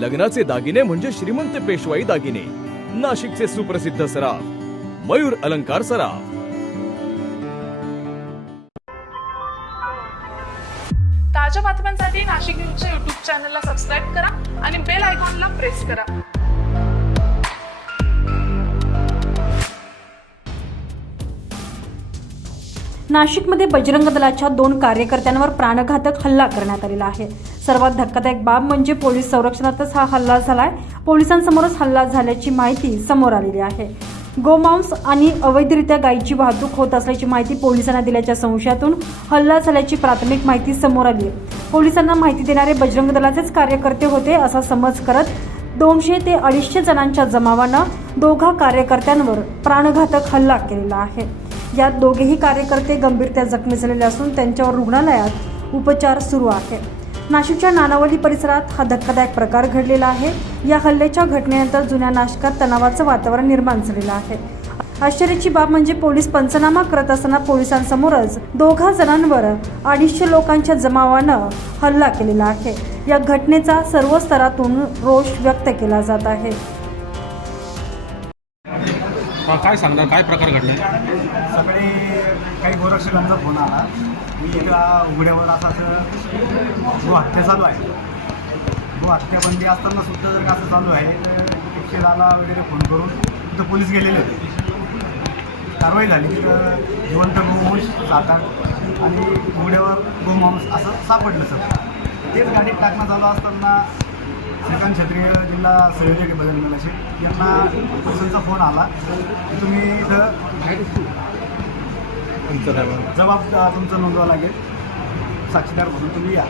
लग्नाचे दागिने म्हणजे श्रीमंत पेशवाई दागिने. नाशिकचे सुप्रसिद्ध सराफ. मयूर अलंकार सराफ. ताज्या बातम्यांसाठी नाशिक न्यूजच्या युट्यूब चॅनलला सबस्क्राईब करा आणि बेल आयकॉनला प्रेस करा. नाशिकमध्ये बजरंग दलाच्या दोन कार्यकर्त्यांवर प्राणघातक हल्ला करण्यात आलेला आहे. सर्वात धक्कादायक बाब म्हणजे पोलीस संरक्षणातच हा हल्ला झालाय. पोलिसांसमोरच हल्ला झाल्याची माहिती समोर आलेली आहे. गोमांस आणि अवैधरित्या गायीची वाहतूक होत असल्याची माहिती पोलिसांना दिल्याच्या संशयातून हल्ला झाल्याची प्राथमिक माहिती समोर आली आहे. पोलिसांना माहिती देणारे बजरंग दलाचेच कार्यकर्ते होते असा समज करत दोनशे ते अडीचशे जणांच्या जमावानं दोघा कार्यकर्त्यांवर प्राणघातक हल्ला केलेला आहे. यात दोघेही कार्यकर्ते गंभीरत्या जखमी झालेले असून त्यांच्यावर रुग्णालयात उपचार सुरू आहेत नाशिकच्या नानावली परिसरात हा धक्कादायक प्रकार घडलेला आहे. या हल्ल्याच्या घटनेनंतर जुन्या नाशकात तणावाचं वातावरण निर्माण झालेलं आहे. आश्चर्याची बाब म्हणजे पोलीस पंचनामा करत असताना पोलिसांसमोरच दोघा जणांवर अडीचशे लोकांच्या जमावानं हल्ला केलेला आहे. या घटनेचा सर्व स्तरातून रोष व्यक्त केला जात आहे. काय सांगणार? काय प्रकार घडलाय सकाळी काही गोरक्षकांचा फोन आला. मी एका उघड्यावर असा जो हत्या चालू आहे गो हत्या बंदी असताना सुद्धा जर का असं चालू आहे तर एकशे दहाला वगैरे फोन करून तिथं पोलीस गेलेले होते. कारवाई झाली तिथं जिवंत गोमांस जातात आणि उघड्यावर गोमांस असं सापडलं सर तेच गाडीत टाकणं चालू असताना श्रीकांत क्षत्रिय जिल्हा संयोजक आहे बदल यांना पोलिसांचा फोन आला. तुम्ही इथं जबाब तुमचं नोंदवावं लागेल. साक्षीदार म्हणून तुम्ही या.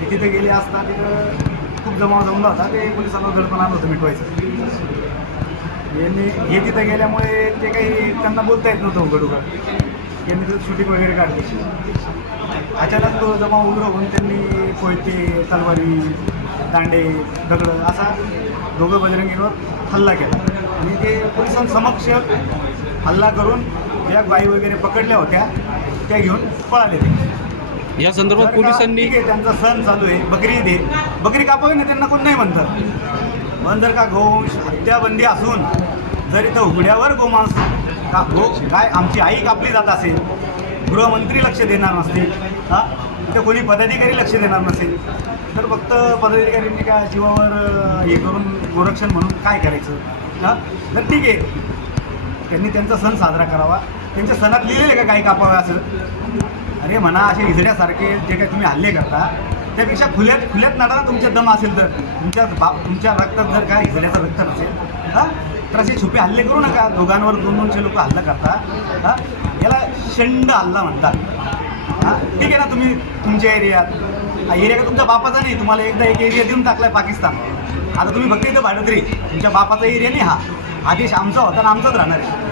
ते तिथे गेले असता तिथं खूप जमाव जमला होता. ते पोलिसांना दडपण आलं होतं मिटवायचं. यांनी हे तिथे गेल्यामुळे ते काही त्यांना बोलता येत नव्हतं उघड उघड यांनी तिथं शूटिंग वगैरे काढली. अचानक तो जमाव उग्र होऊन त्यांनी कोयते तलवारी दांडे दगडं असा दोघं बजरंगीवर हल्ला केला. आणि ते पोलिसांसमक्ष हल्ला करून ज्या गाई वगैरे पकडल्या होत्या त्या घेऊन पळाले ते. या संदर्भात पोलिसांनी त्यांचा सण चालू आहे बकरी ईद आहे. बकरी कापावी ना त्यांना कोण नाही म्हणतं. पण जर का गोवंश हत्याबंदी असून जर इथं उघड्यावर गोमांस का गो गाय आमची आई कापली जात असेल गृहमंत्री लक्ष देणार नसतील हां? इथं कोणी पदाधिकारी लक्ष देणार नसेल तर फक्त पदाधिकाऱ्यांनी काय जीवावर हे करून गोरक्षण म्हणून काय करायचं? हां? तर ठीक आहे. त्यांनी त्यांचा सण साजरा करावा. त्यांच्या सणात लिहिलेले का काही कापावे असं? अरे म्हणा असे इजड्यासारखे जे काही तुम्ही हल्ले करता त्यापेक्षा खुल्यात खुल्यात नाटाला तुमचे दम असेल तर तुमच्या बाप तुमच्या रक्तात जर काय इजड्याचं रक्त नसेल हां? तर असे छुपे हल्ले करू नका. दोघांवर दोन दोनशे लोक हल्ला करता हां? याला शंड हल्ला म्हणतात. हां? ठीक आहे ना तुम्ही तुमच्या एरियात? हा एरिया का तुमच्या बापाचा नाही तुम्हाला एकदा एक एरिया देऊन टाकलाय पाकिस्तान. आता तुम्ही फक्त इथं भाडोत्री तुमच्या बापाचा एरिया नाही हा. आदेश आमचा होता आणि आमचाच राहणार आहे.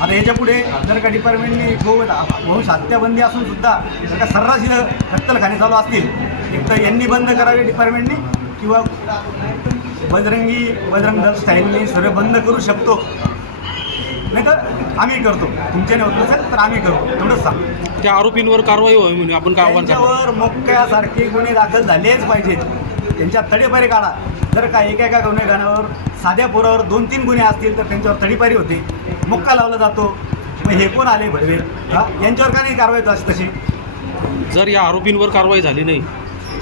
आता याच्यापुढे जर का डिपार्टमेंटनी गो वंश हत्याबंदी असून सुद्धा जर का सर्रास इथं कत्तलखाने चालू असतील एक तर यांनी बंद करावे डिपार्टमेंटनी किंवा बजरंगी बजरंग दल स्टाईलने सर्व बंद करू शकतो. नाही तर आम्ही करतो. तुमच्याने होत नसेल तर आम्ही करतो. एवढंच सांग त्या आरोपींवर कारवाई व्हावी म्हणून आपण काय त्यांच्यावर मोक्यासारखे गुन्हे दाखल झालेच पाहिजेत. त्यांच्या तडीपारी काढा. जर का एका एका गुन्हेगारावर साध्या पोरावर दोन तीन गुन्हे असतील तर त्यांच्यावर तडीपारी होते. मुक्का लावला जातो. मग हे कोण आले भडवे? हा? यांच्यावर का नाही कारवाई अशी तशी? जर या आरोपींवर कारवाई झाली नाही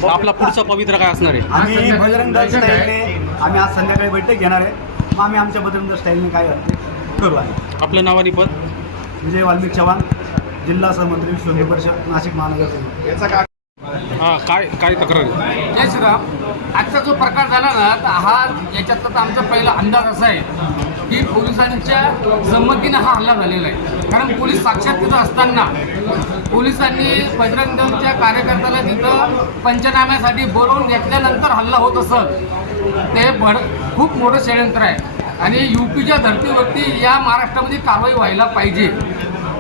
तर आपला पुढचा पवित्र काय असणार आहे? आम्ही बजरंग दल स्टाईलने आम्ही आज संध्याकाळी बैठक घेणार आहे. मग आम्ही आमच्या बजरंग दल स्टाईलने काय करते करू आम्ही? आपलं नाव आणि पद? विजय वाल्मिक चव्हाण जिल्हा सहमंत्री शोधी परिषद नाशिक महानगर हां काय काय तक्रार आहे? जय श्रीराम. आजचा जो प्रकार झाला ना तर हा याच्यातला तर आमचा पहिला अंदाज असा आहे की पोलिसांच्या संमतीनं हा हल्ला झालेला आहे. कारण पोलीस साक्षात तिथं असताना पोलिसांनी बजरंग दलच्या कार्यकर्त्याला तिथं पंचनाम्यासाठी बोलवून घेतल्यानंतर हल्ला होत असत. ते भड खूप मोठं षडयंत्र आहे. आणि युपीच्या धर्तीवरती या महाराष्ट्रामध्ये कारवाई व्हायला पाहिजे.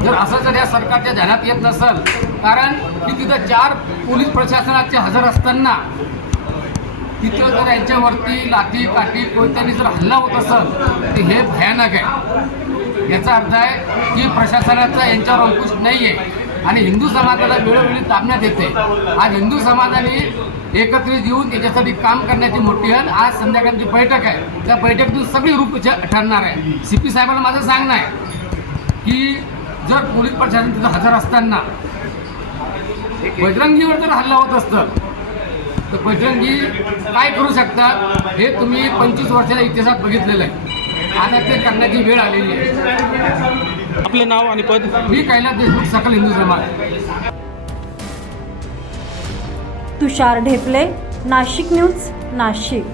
जर असं जर या सरकारच्या ध्यानात येत नसेल कारण की तिथं चार पोलीस प्रशासनाचे हजर असताना तिथं जर यांच्यावरती लाठी काठी कोणत्याने जर हल्ला होत असेल तर हे भयानक आहे. याचा अर्थ आहे की प्रशासनाचा यांच्यावर अंकुश नाही आहे आणि हिंदू समाजाला वेळोवेळी दाबण्यात येते. आज हिंदू समाजाने एकत्रित येऊन त्याच्यासाठी काम करण्याची मोठी हल आज संध्याकाळची बैठक आहे. त्या बैठकीतून सगळी रूप ठरणार आहे. सी पी साहेबांना माझं सांगणं आहे की जर पोलीस प्रशासन तिथं हजर असताना बजरंगीवर जर हल्ला होत असतं तर बजरंगी काय करू शकतात हे तुम्ही पंचवीस वर्षाचा इतिहासात बघितलेलं आहे. आता ते करण्याची वेळ आलेली आहे. आपलं नाव आणि पद? मी कैलास देशमुख सकल हिंदू समाज. तुषार ढेपले नाशिक न्यूज नाशिक.